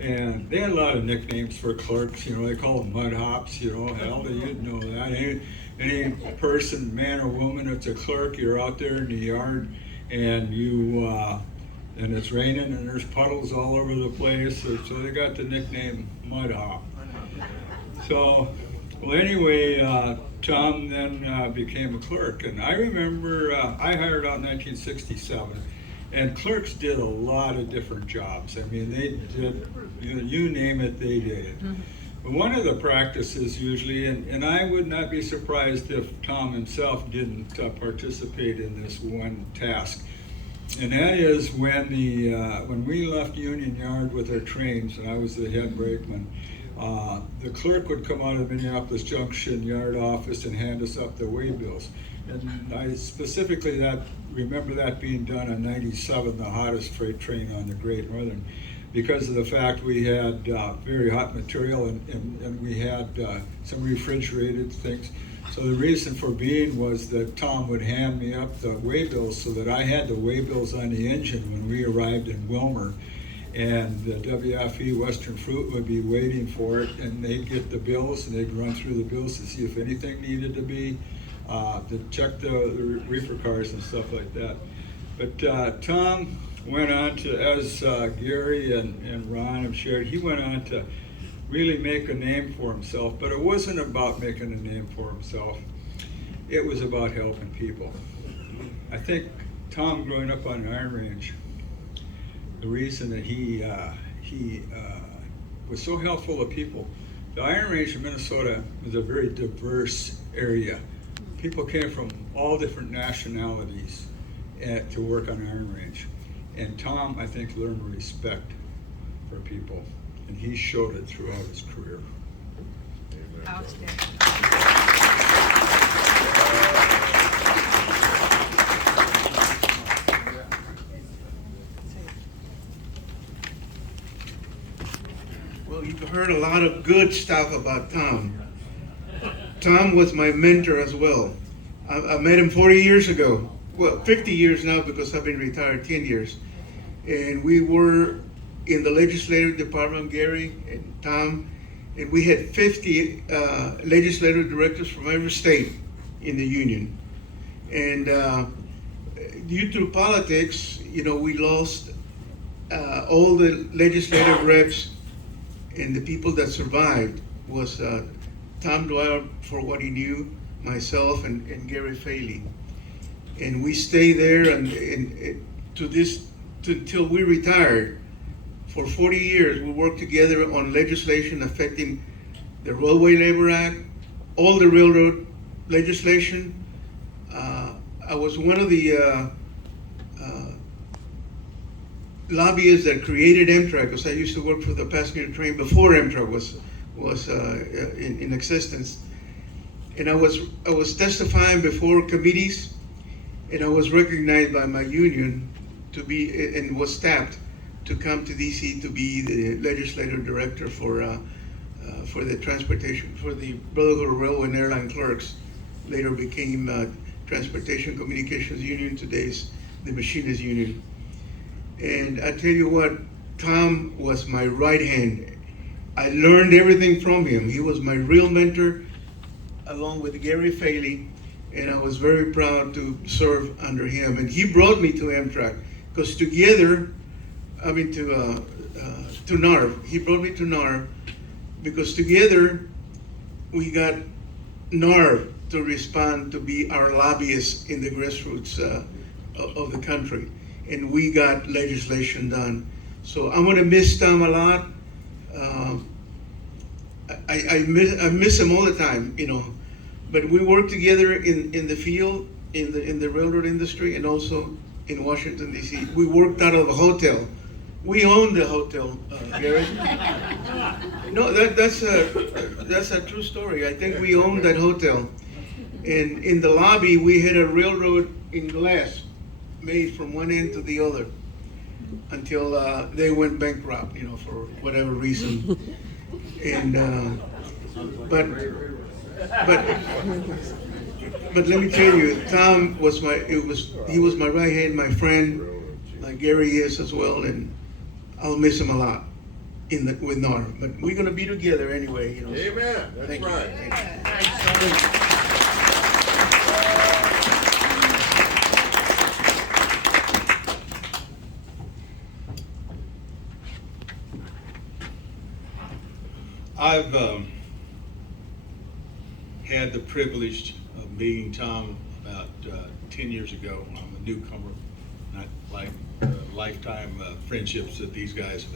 And they had a lot of nicknames for clerks, they call them mud hops, hell, you'd know that. Any person, man or woman, that's a clerk, you're out there in the yard and and it's raining and there's puddles all over the place, so they got the nickname mud hop. So, well, anyway, Tom then became a clerk, and I remember I hired out in 1967, and clerks did a lot of different jobs. I mean, they did, you name it, they did it. But one of the practices usually, and I would not be surprised if Tom himself didn't participate in this one task, and that is when we left Union Yard with our trains, and I was the head brakeman. The clerk would come out of the Minneapolis Junction yard office and hand us up the way bills. And I specifically remember that being done on 97, the hottest freight train on the Great Northern, because of the fact we had very hot material and we had some refrigerated things. So the reason for being was that Tom would hand me up the way bills so that I had the way bills on the engine when we arrived in Wilmer. And the WFE Western Fruit would be waiting for it, and they'd get the bills and they'd run through the bills to see if anything needed to be, to check the reefer cars and stuff like that. But Tom went on to, as Gary and Ron have shared, he went on to really make a name for himself, but it wasn't about making a name for himself. It was about helping people. I think Tom, growing up on an Iron Range, the reason that he was so helpful to people, the Iron Range in Minnesota was a very diverse area. People came from all different nationalities to work on Iron Range. And Tom, I think, learned respect for people, and he showed it throughout his career. Outstanding. Well, you've heard a lot of good stuff about Tom. Tom was my mentor as well. I met him 40 years ago. Well, 50 years now because I've been retired 10 years. And we were in the legislative department, Gary and Tom, and we had 50 legislative directors from every state in the union. And due to politics, we lost all the legislative reps, and the people that survived was Tom Dwyer for what he knew, myself, and Gary Faley. And we stayed there until we retired. For 40 years, we worked together on legislation affecting the Railway Labor Act, all the railroad legislation. I was one of the lobbyists that created Amtrak, because I used to work for the passenger train before Amtrak was in existence. And I was testifying before committees, and I was recognized by my union to be, and was tapped to come to DC to be the legislative director for the transportation, for the Brotherhood of Railway and Airline Clerks. Later became Transportation Communications Union, today's the Machinists Union. And I tell you what, Tom was my right hand. I learned everything from him. He was my real mentor, along with Gary Faley, and I was very proud to serve under him. And he brought me to Amtrak, because together, to NARV. He brought me to NARV because together we got NARV to respond to be our lobbyists in the grassroots of the country, and we got legislation done. So I'm gonna miss Tom a lot. I miss him all the time, But we worked together in the field, in the railroad industry, and also in Washington D.C. We worked out of a hotel. We owned the hotel, Gary. No, that's a true story. I think we owned that hotel. And in the lobby, we had a railroad in glass made from one end to the other until they went bankrupt, for whatever reason. And but let me tell you, Tom was he was my right hand, my friend, like Gary is as well, and I'll miss him a lot. with NARV. But we're gonna be together anyway, you know. Amen, that's Thank you. right. Thank you. I've had the privilege of meeting Tom about 10 years ago. I'm a newcomer, not like lifetime friendships that these guys have